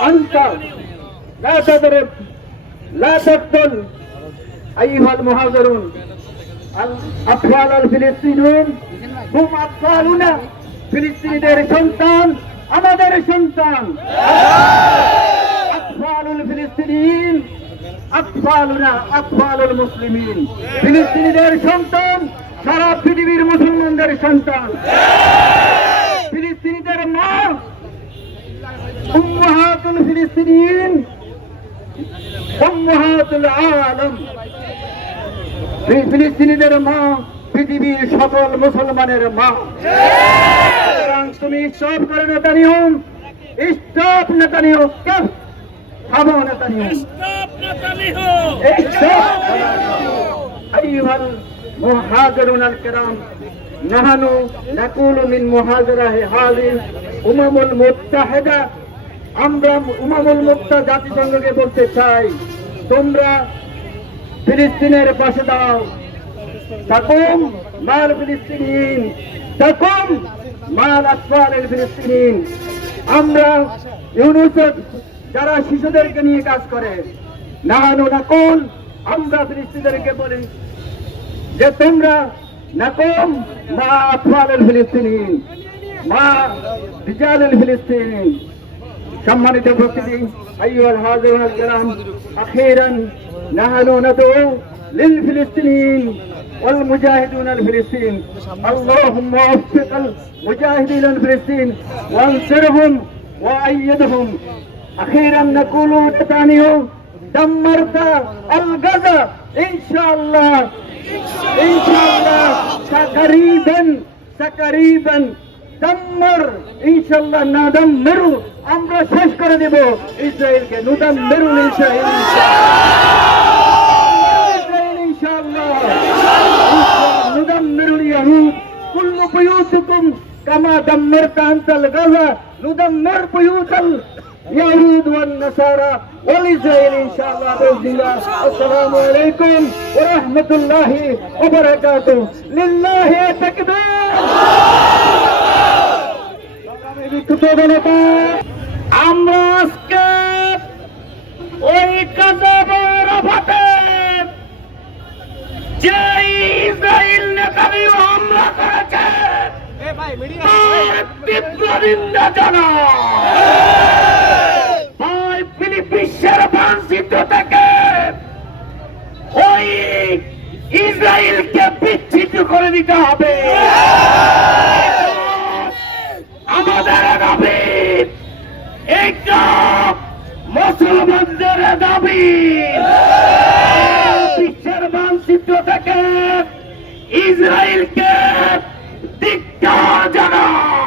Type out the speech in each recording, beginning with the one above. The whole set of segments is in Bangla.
أنت لا تضرب لا تقتل أيها المهاجرون الأطفال الفلسطينيون هم أطفالنا ফিলিস্তিনিদের সন্তান আমাদের সন্তান আতফালুল ফিলিস্তিনিন আতফালুনা আতফালুল মুসলিমিন ফিলিস্তিনিদের সন্তান সারা পৃথিবীর মুসলমানদের সন্তান ফিলিস্তিনিদের মা উম্মাহাতুল ফিলিস্তিনিন উম্মাহাতুল আলম ফিলিস্তিনিদের মা পৃথিবীর সকল মুসলমানের মা তুমি স্টপ করে নেতানিয়াহু স্টপ নেতানিয়াহু থামো নেতানিয়াহু স্টপ আইয়ুহাল মুহাজিরুনাল কিরাম নাহানু নাকুলু মিন মুহাজিরাহি হাযিল উমামুল মুত্তাহিদা আমরা উমামুল মুত্তাহিদা জাতিসংঘকে বলতে চাই তোমরা ফিলিস্তিনের পাশে দাও تقوم مع الفلسطينيين تقوم مع الأطفال الفلسطينيين আমরা ইউনিসেফ যারা শিশুদেরকে নিয়ে কাজ করে নাহানু নাকুল আমরা ফিলিস্তিনিদেরকে বলি যে তোমরা নাকুম মা আতফাল ফিলিস্তিনিন মা রিজাল ফিলিস্তিনিন সম্মানিত উপস্থিতি আইয়ুহাল হাজিরুল কিরাম আখিরান নাহানু নাদউ للفلسطينيين والمجاهدون الفلسطين اللهم وفق المجاهدين الفلسطين وانصرهم وأيدهم أخيرا نقول نتانياهو دمرت الغزة إن شاء الله سقريبا دمر إن شاء الله ندمر আমরা শেষ করে দেব ইসরায়েলকে নুদাম্মিরু ইসরায়েল ندمر اليهود كل بيوتكم كما دمرت أنت الغزة ندمر بيوت اليهود والنصارى والإسرائيل إن شاء الله بإذن الله السلام عليكم ورحمة الله وبركاته لله تكبير আমরা আজকে ওই গাজার আফাতে যে ইসরায়েল নেতানিয়াহু হামলা করেছে তীব্র নিন্দা জানাই বিশ্বের মানচিত্র থেকে ওই ইসরায়েলকে বিচ্ছিন্ন করে দিতে হবে আমাদের দাবি একটা মুসলমানদের দাবি বিশ্বের মানচিত্র থেকে ইসরায়েলকে ধিক্কার জানায়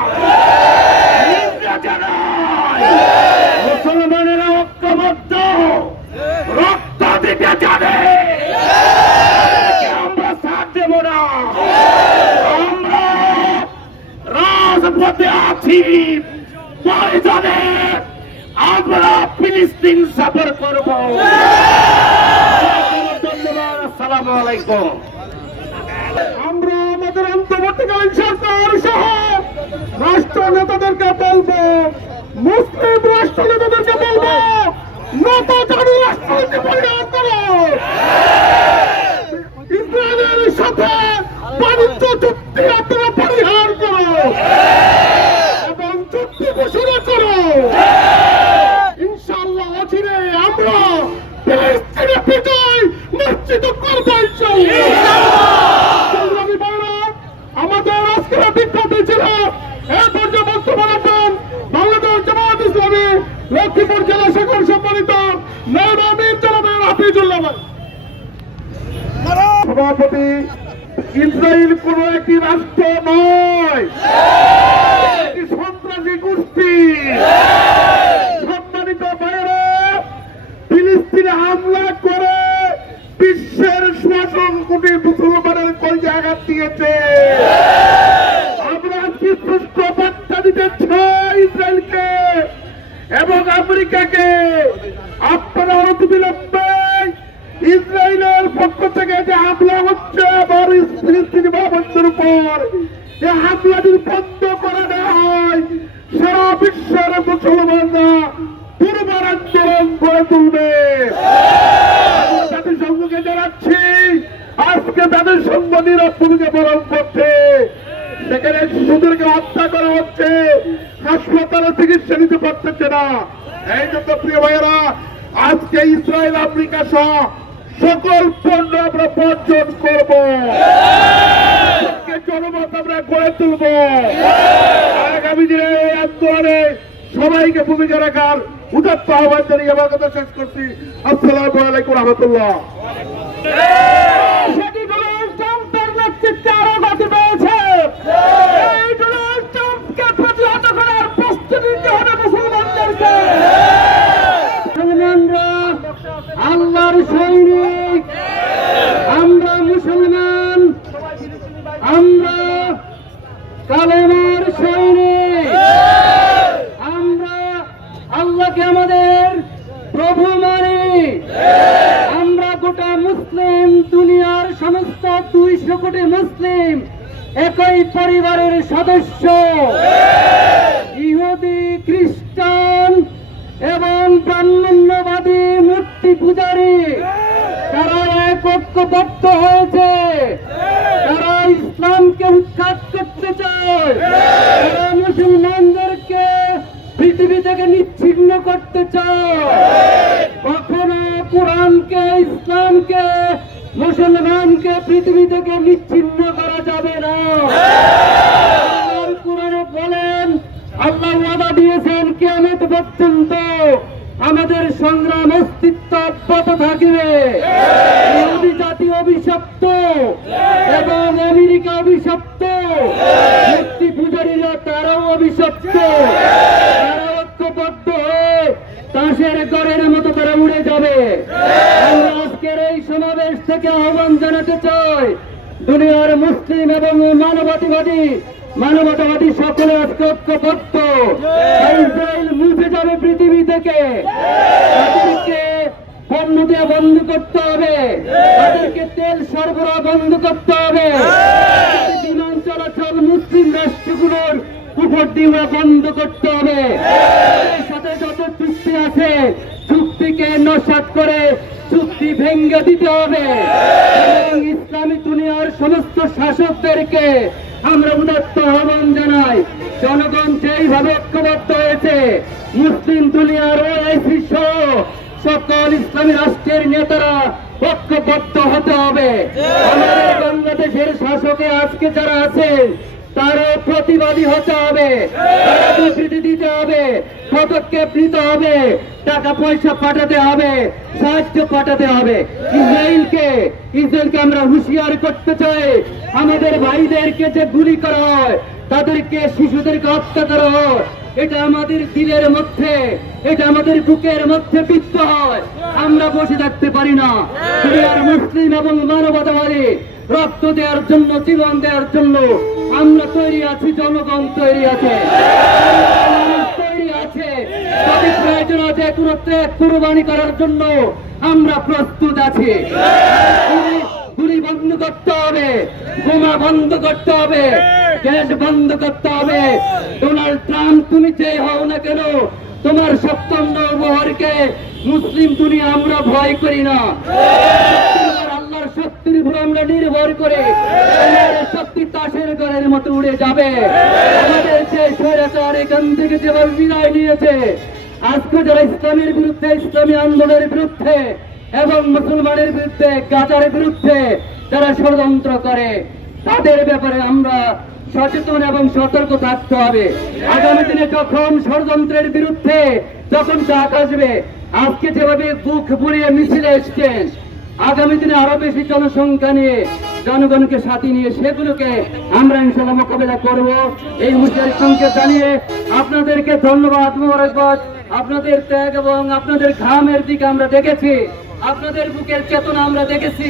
মুসলমানেরা ঐক্যবদ্ধ রক্ত দিতে জানে আমরা সাথ দেব না আমরা রাজপথে আছি প্রয়োজনে আমরা ফিলিস্তিন সফর করব আসসালামু আলাইকুম আমরা আমাদের অন্তর্বর্তীকালীন সরকার সহ রাষ্ট্র নেতাদেরকে বলবো মুসলিম রাষ্ট্র নেতাদেরকে বলবো নতজানি রাষ্ট্রনীতি পরিহার করো ইসরায়েলের সাথে বাণিজ্য চুক্তি আপনারা পরিহার করো এবং চুক্তি ঘোষণা করো ইনশাআল্লাহ অচিরে আমরা ফিলিস্তিনে বিজয় নিশ্চিত করবো আমাদের আজকের বিক্ষোভ ছিল এই পর্যায়ে বক্তব্য রাখবেন বাংলাদেশ জামায়াত ইসলামী লক্ষ্মীপুর জেলা শাখার সম্মানিত নায়েব আমির জনাব হাফিজুল্লাহ ভাই সভাপতি ইসরায়েল কোন একটি রাষ্ট্র নয় একটি সন্ত্রাসী গোষ্ঠী সম্মানিত ভাইরা ফিলিস্তিনে হামলা করে বিশ্বের 16 কোটি মুসলমানের কলজে আঘাত দিয়েছে আমরা স্পষ্ট বার্তা দিতে চাই ইসরায়েলকে এবং আমেরিকাকে আপনারা অনতিবিলম্বে ইসরায়েলের পক্ষ থেকে যে হামলা হচ্ছে ফিলিস্তিনি ভাবনদের উপর এই হামলা যদি বন্ধ করে দেওয়া হয় সারা বিশ্বের মুসলমানরা পূর্ব গড়ে তুলবে। জাতিসংঘকে জানাচ্ছি আজকে জাতিসংঘ নীরব ভূমিকা পালন করছে, সেখানে শিশুদেরকে হত্যা করা হচ্ছে, হাসপাতালে চিকিৎসা নিতে পারতেছে না। এই জন্য প্রিয় ভাইয়েরা, আজকে ইসরায়েল আমেরিকা সহ সকল পণ্য আমরা বর্জন করবো, জনমত আমরা গড়ে তুলব। আগামী দিনে এই আন্দোলনে সবাইকে ভূমিকা রাখার উদাত্ত আহ্বান জানিয়ে আমার কথা শেষ করছি। আসসালামু আলাইকুম রহমতুল্লাহ। আরো গতি পেয়েছে, এই ডোনাল্ড ট্রাম্পকে প্রতিহত করার প্রস্তুতি নিতে হবে মুসলমানদেরকে। মুসলমানরা আল্লাহর সৈনিক, আমরা মুসলমান, আমরা কালেমার সৈনিক, আমরা আল্লাহকে আমাদের প্রভু মানি। আমরা গোটা মুসলিম দুনিয়ার সমস্ত 200 কোটি মুসলিম একই পরিবারের সদস্য। ইহুদি, খ্রিস্টান এবং ব্রাহ্মণ্যবাদী মূর্তি পূজারী তারা ঐক্যবদ্ধ হয়েছে, তারা ইসলামকে উৎখাত করতে চায়, তারা মুসলমানদেরকে পৃথিবী থেকে নিচ্ছিন্ন করতে চায়। কখনো কোরআনকে, ইসলামকে, মুসলমানকে পৃথিবী থেকে নিচ্ছিন্ন করা যাবে না। কোরআনে বলেন, আল্লাহ ওয়াদা দিয়েছেন কিয়ামত পর্যন্ত আমাদের সংগ্রাম অস্তিত্ব অব্যাহত থাকবে। ইহুদি জাতি অভিশপ্ত এবং আমেরিকা অভিশপ্ত, মূর্তি পূজারীরা তারাও অভিশপ্ত। তারা ঐক্যবদ্ধ হয়ে তাসের গড়ের মতো তারা উড়ে যাবে। আমরা আজকের এই সমাবেশ থেকে আহ্বান জানাতে চাই, দুনিয়ার মুসলিম এবং মানবতাবাদী সকলে আজকে ঐক্যবদ্ধ। ইসরায়েল মুছে যাবে পৃথিবী থেকে, তাদেরকে পণ্য দেওয়া বন্ধ করতে হবে, তাদেরকে তেল সরবরাহ বন্ধ করতে হবে, বিমান চলাচল মুসলিম রাষ্ট্রগুলোর উপর দিয়ে বন্ধ করতে হবে। এর সাথে যত চুক্তি আছে চুক্তিকে নস্যাৎ করে চুক্তি ভেঙে দিতে হবে এবং ইসলামী দুনিয়ার সমস্ত শাসকদেরকে আমরা উদাত্ত আহ্বান জানাই। জনগণ যেইভাবে ঐক্যবদ্ধ হয়েছে, মুসলিম দুনিয়ার ওআইসি সহ সকল ইসলামী রাষ্ট্রের নেতারা ঐক্যবদ্ধ হতে হবে। আমাদের বাংলাদেশের শাসকে আজকে যারা আছেন তারও প্রতিবাদী হতে হবে, তারা বিবৃতি দিতে হবে, পদক্ষেপ নিতে হবে, টাকা পয়সা পাঠাতে হবে, সাহায্য পাঠাতে হবে। ইসরায়েলকে আমরা হুঁশিয়ার করতে চাই, আমাদের ভাইদেরকে যে গুলি করা হয়, তাদেরকে, শিশুদেরকে হত্যা করা হয়, এটা আমাদের দিলের মধ্যে, এটা আমাদের বুকের মধ্যে বিদ্ধ হয়। আমরা বসে থাকতে পারি না। দুনিয়ার মুসলিম এবং মানবতাবাদী রক্ত দেওয়ার জন্য, জীবন দেওয়ার জন্য আমরা তৈরি আছি, জনগণ তৈরি আছে, তৈরি আছে। যদি প্রয়োজন আছে কোনো ত্যাগ কুরবানি করার জন্য আমরা প্রস্তুত আছি। গুলি বন্ধ করতে হবে, বোমা বন্ধ করতে হবে, গ্যাস বন্ধ করতে হবে। ডোনাল্ড ট্রাম্প, তুমি যেই হও না কেন, তোমার সপ্তম নববর্ষকে মুসলিম দুনিয়া আমরা ভয় করি না। আল্লাহর শক্তির উপর আমরা নির্ভর করে শক্তি তাসের ঘরের মতো উড়ে যাবে। আমাদের যে স্বৈরাচার এখান থেকে যেভাবে বিদায় নিয়েছে, আজকে যারা ইসলামের বিরুদ্ধে, ইসলামী আন্দোলনের বিরুদ্ধে এবং মুসলমানের বিরুদ্ধে, গাজার বিরুদ্ধে যারা ষড়যন্ত্র করে, তাদের ব্যাপারে আমরা সচেতন এবং সতর্ক থাকতে হবে। আগামী দিনে যখন ষড়যন্ত্রের বিরুদ্ধে যখন ডাক আসবে, আজকে যেভাবে বুক ভরিয়ে মিছিলে এসছেন, আগামী দিনে আরো বেশি জনসংখ্যা নিয়ে, জনগণকে সাথে নিয়ে সেগুলোকে আমরা ইনশাআল্লাহ মোকাবেলা করব। এই হুঁশিয়ারি সংকেত জানিয়ে আপনাদেরকে ধন্যবাদ, মোবারকবাদ। আপনাদের ত্যাগ এবং আপনাদের ঘামের দিকে আমরা দেখেছি, আপনাদের বুকের চেতনা আমরা দেখেছি,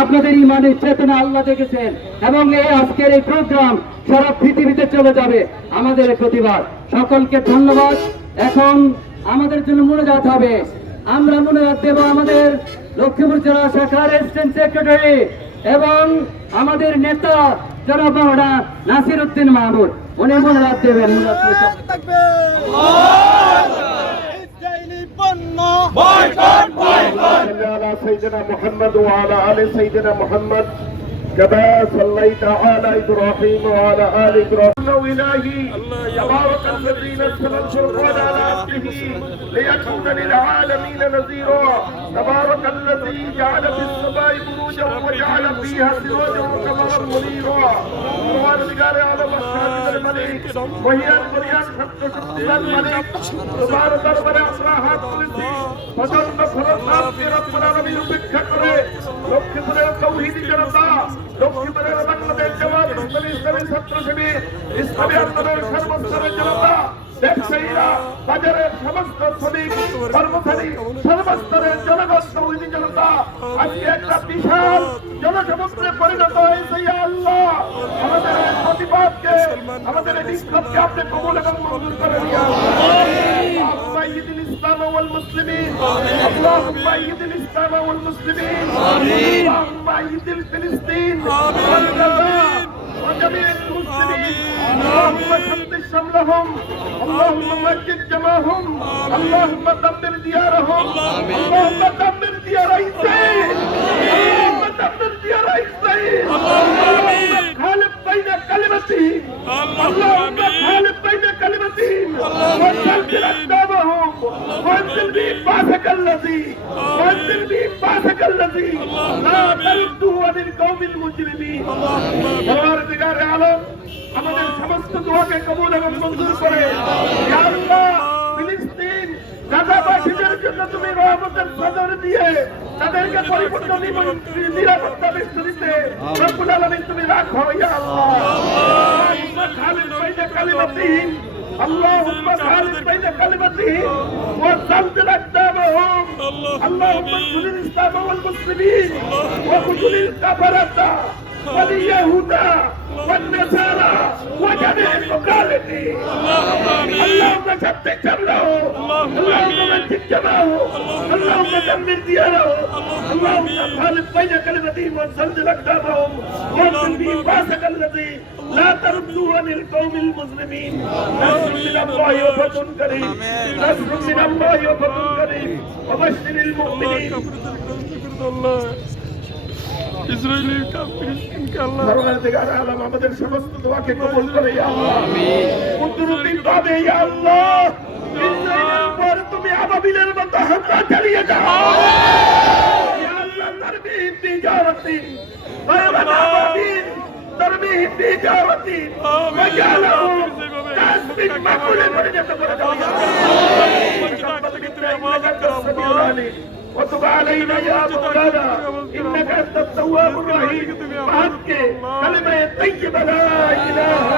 আপনাদের ইমানের চেতনা আল্লাহ দেখেছেন এবং এই আজকের এই প্রোগ্রাম সারা পৃথিবীতে চলে যাবে আমাদের প্রতিবাদ। সকলকে ধন্যবাদ। এখন আমাদের জন্য মোনাজাত হবে, আমরা মোনাজাত দেব আমাদের লক্ষ্মীপুর জেলা শাখার অ্যাসিস্ট্যান্ট সেক্রেটারি এবং আমাদের নেতা জনাব নাসির উদ্দিন মাহমুদ, উনি মোনাজাত দেবেন। বয়কট বয়কট صل على سيدنا محمد وعلى آل سيدنا محمد كما صليت على إبراهيم وعلى آل إبراهيم إلهي تبارك الذي نزل الفرقان على عبده ليكون للعالمين نذيرا تبارك الذي جعل في السماء بروجا وجعل فيها سراجا وقمرا منيرا پروردگار عالم الشاهد الملك মহিয়ান মরিয়ান সত্য শক্তিমান মালিক তোমার দরবারে আমরা হাত তুলেছি প্রচন্ড খরচকে রব্বুল আলামিন উপেক্ষা করে লক্ষ্মীপুরের তৌহিদি জনতা লক্ষ্মীপুরের বাংলাদেশ জামাত ইসলামী ছাত্র শিবির ইসলামী আন্দোলনের সর্বস্তরের জনতা ব্যবসায়ীরা বাজারের সমস্ত শ্রমিক কর্মচারী সর্বস্তরের জনগণ তৌহিদি জনতা আজকে একটা বিশাল জনসমুদ্রে পরিণত হয়েছে ইয়া আল্লাহ আমাদের এই প্রতিবাদকে আমাদের এই বিক্ষোভকে আপনি কবুল এবং মঞ্জুর করে নিয়ে اللهم أيد الإسلام والمسلمين اللهم أيد الإسلام والمسلمين اللهم أيد فلسطين والغزة وجميع المسلمين اللهم شتت شملهم اللهم مجد جماعهم اللهم دمر ديارهم اللهم دمر ديار إسرائيل اللهم دمر ديار إسرائيل اللهم خالف بين كلمتهم اللهم خالف بين كلمتهم وانزل أقدامهم وانزل بهم بأسك الذي لا ترده عن القوم المجرمين পরওয়ারদিগার আলম আমাদের সমস্ত দোয়াকে কবুল এবং মঞ্জুর করে ইয়া আল্লাহ ফিলিস্তিন গাজাবাসীদের জন্য তুমি রহমতের চাদর দিয়ে তাদেরকে পরিপূর্ণ নিরাপত্তা বিস্তৃতিতে রব্বুল আলামিন তুমি রাখো ইয়া আল্লাহ আল্লাহুম্মা খালিদ বাইনা কালিমাতিহিম اللهم خالف بين كلمتهم وزلزل أقدامهم اللهم انصر الإسلام والمسلمين وخذل الكفرة واليهود والنصارى وجميع المخالفين اللهم شتت شملهم اللهم مجد جماعهم اللهم دمر ديارهم اللهم خالف بين كلمتهم وزلزل أقدامهم وانزل بهم بأسك الذي لا تردوا عن القوم المسلمين نصر من الله وفتح قريب نصر من الله وفتح قريب وبشر المؤمنين ইসরায়েলের কাফিরকে আল্লাহ পরওয়ারদিগার আলম আমাদের সমস্ত দোয়াকে কবুল করে ইয়া আল্লাহ কুদরতি ভাবে ইয়া আল্লাহ ইসরায়েলের উপর তুমি আবাবিলের মতো হামলা চালিয়ে যাও ইয়া আল্লাহ তারবিহিম বিজারাতিন বায়াবান আবাবিল তারবিহিম বিজারাতিন ওয়াজালাহুম কাসবিন মাকুলে পরিণত করে দাও ইয়া আল্লাহ وتب علينا يا مولانا انك انت التواب الرحيم بعد كلمه طيبه لا اله